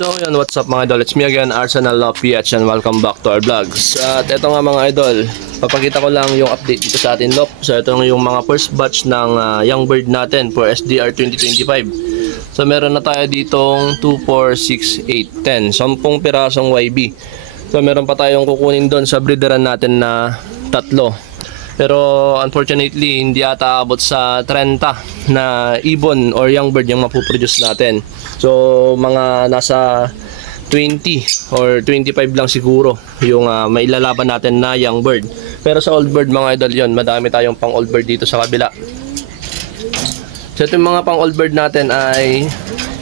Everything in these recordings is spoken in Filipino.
So yun, what's up mga idol? It's me again, Arsenal Love PH, and welcome back to our vlogs. At eto nga mga idol, papakita ko lang yung update dito sa atin Lop. So ito yung mga first batch ng young bird natin for SDR 2025. So meron na tayo ditong 2, 4, 6, 8, 10 10 pirasong YB. So meron pa tayong kukunin doon sa breederan natin na tatlo. Pero unfortunately hindi ata abot sa 30 na ibon or young bird yung mapuproduce natin. So mga nasa 20 or 25 lang siguro yung mailalaban natin na young bird. Pero sa old bird mga idol yun, madami tayong pang old bird dito sa kabila. So itong mga pang old bird natin ay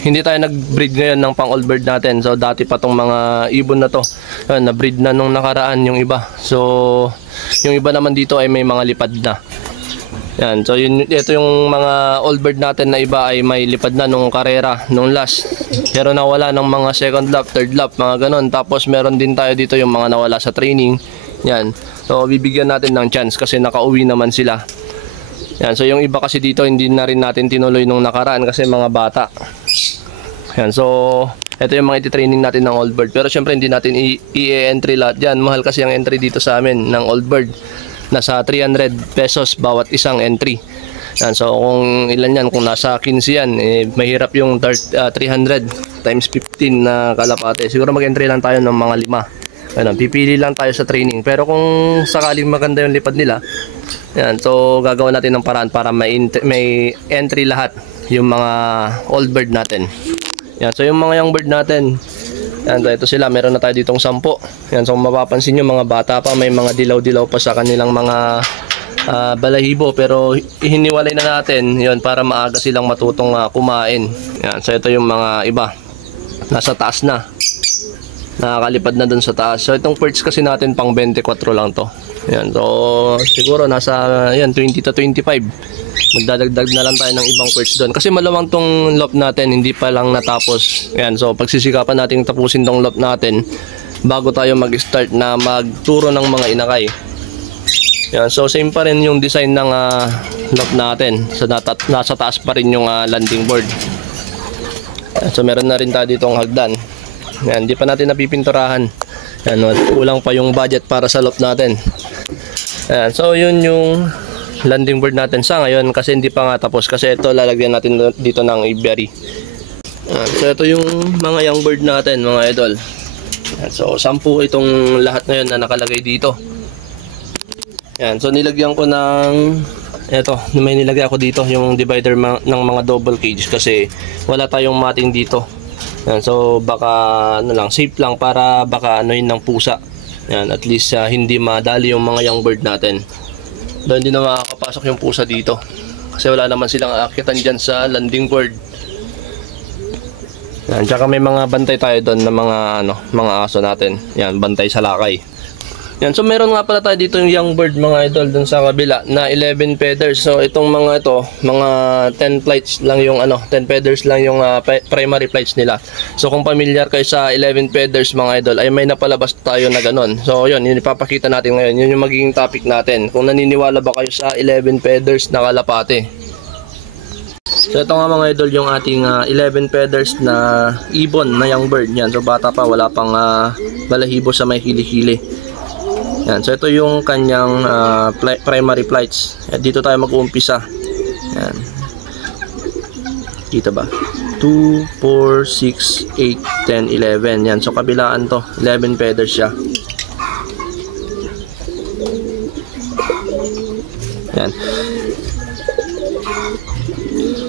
hindi tayo nag-breed ngayon ng pang old bird natin. So dati pa tong mga ibon na to, na-breed na nung nakaraan yung iba. So yung iba naman dito ay may mga lipad na. Yan, so ito yung mga old bird natin na iba ay may lipad na nung karera, nung last. Pero nawala ng mga second lap, third lap, mga ganon. Tapos meron din tayo dito yung mga nawala sa training. Yan, so bibigyan natin ng chance kasi nakauwi naman sila. Yan, so yung iba kasi dito hindi na rin natin tinuloy nung nakaraan kasi mga bata. Yan, so ito yung mga iti-training natin ng old bird. Pero syempre hindi natin i-entry lahat yan. Mahal kasi ang entry dito sa amin ng old bird. Nasa 300 pesos bawat isang entry. Yan, so kung ilan yan, kung nasa 15 yan, mahirap yung 300 times 15 na kalapate. Siguro mag-entry lang tayo ng mga 5. Ano, pipili lang tayo sa training. Pero kung sakaling maganda yung lipad nila, yan, so gagawin natin ng paraan para may entry lahat yung mga old bird natin. Yan, so yung mga young bird natin, yan, so ito sila, meron na tayo ditong 10. Yan, so kung mapapansin nyo, mga bata pa, may mga dilaw-dilaw pa sa kanilang mga balahibo, pero hiniwalay na natin yun para maaga silang matutong kumain. Yan, so ito yung mga iba, nasa taas na, nakakalipad na dun sa taas. So itong perch kasi natin pang 24 lang to. Yan, so siguro nasa yan 20 to 25. Magdadagdag na lang tayo ng ibang perch doon kasi malawang tong loft natin, hindi pa lang natapos. Yan, so pagsisikapan natin tapusin tong loft natin bago tayo mag-start na magturo ng mga inakay. Yan, so same pa rin yung design ng loft natin. So nasa taas pa rin yung landing board. Yan, so meron na rin tayo ditong hagdan. Yan, hindi pa natin napipinturahan. Yan, kulang pa yung budget para sa loft natin. Yan, so yun yung landing board natin sa ngayon kasi hindi pa nga tapos kasi ito lalagyan natin dito ng aviary. So ito yung mga young bird natin mga idol. So 10 itong lahat ngayon na nakalagay dito. Yan, so nilagyan ko ng ito, may nilagay ako dito yung divider ng mga double cage kasi wala tayong mating dito. Yan, so baka ano lang, safe lang para baka anuhin ng pusa. Yan, at least hindi madali yung mga young bird natin. Doon hindi na makakapasok yung pusa dito kasi wala naman silang aakitan dyan sa landing board. Yan, tsaka may mga bantay tayo doon na mga aso natin. Yan, bantay sa lakay. Yan, so meron nga pala tayo dito yung young bird mga idol doon sa kabila na 11 feathers. So itong mga ito, mga 10 flights lang yung 10 feathers lang yung primary flights nila. So kung familiar kayo sa 11 feathers mga idol, ay may napalabas tayo na ganon. So yun ipapakita natin ngayon. Yun yung magiging topic natin. Kung naniniwala ba kayo sa 11 feathers na kalapate. So ito nga mga idol yung ating 11 feathers na ibon na young bird. Yan, so bata pa, wala pang balahibo sa may hili-hili. Yan, so ito yung kanyang primary flights. Dito tayo mag-uumpisa. Yan. Kita ba? 2, 4, 6, 8, 10, 11. Yan, so kabilaan to. 11 feathers siya. Yan.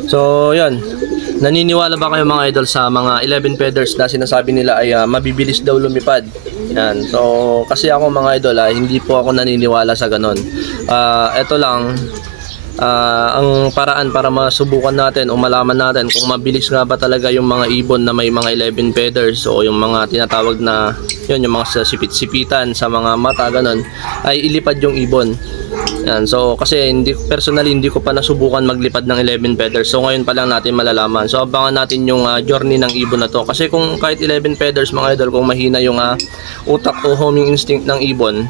So, yan. Naniniwala ba kayo mga idol sa mga 11 feathers na sinasabi nila ay mabibilis daw lumipad? Yan. So, kasi ako mga idol, hindi po ako naniniwala sa ganon. Ito lang, ang paraan para masubukan natin o malaman natin kung mabilis nga ba talaga yung mga ibon na may mga 11 feathers o yung mga tinatawag na, yun, yung mga sipit-sipitan sa mga mata, ganon, ay ilipad yung ibon. Yan, so kasi personally hindi ko pa nasubukan maglipad ng 11 feathers. So ngayon pa lang natin malalaman. So abangan natin yung journey ng ibon na to. Kasi kung kahit 11 feathers mga idol, kung mahina yung utak o homing instinct ng ibon,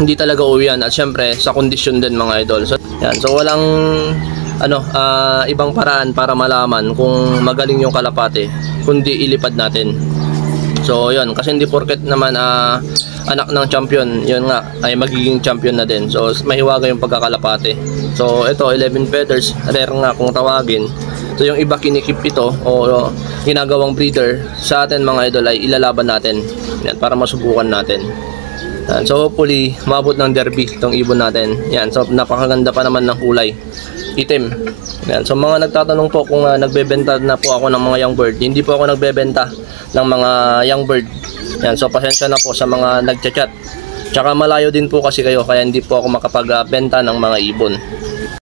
hindi talaga uwi yan. At syempre sa kondisyon din mga idol. So yan, so walang ibang paraan para malaman kung magaling yung kalapate kundi ilipad natin. So yun, kasi hindi porket naman anak ng champion, yun nga, ay magiging champion na din. So mahiwaga yung pagkakalapate. So ito, 11 feathers, rare nga kung tawagin. So yung iba kinikip ito o ginagawang breeder. Sa atin mga idol ay ilalaban natin. Yan, para masubukan natin. Yan, so hopefully mabot ng derby itong ibon natin. Yan, so napakaganda pa naman ng kulay, itim. Yan, so mga nagtatanong po kung nagbebenta na po ako ng mga young bird. Hindi po ako nagbebenta ng mga young bird. Yan, so pasensya na po sa mga nagchat-chat. Tsaka malayo din po kasi kayo, kaya hindi po ako makapagbenta ng mga ibon.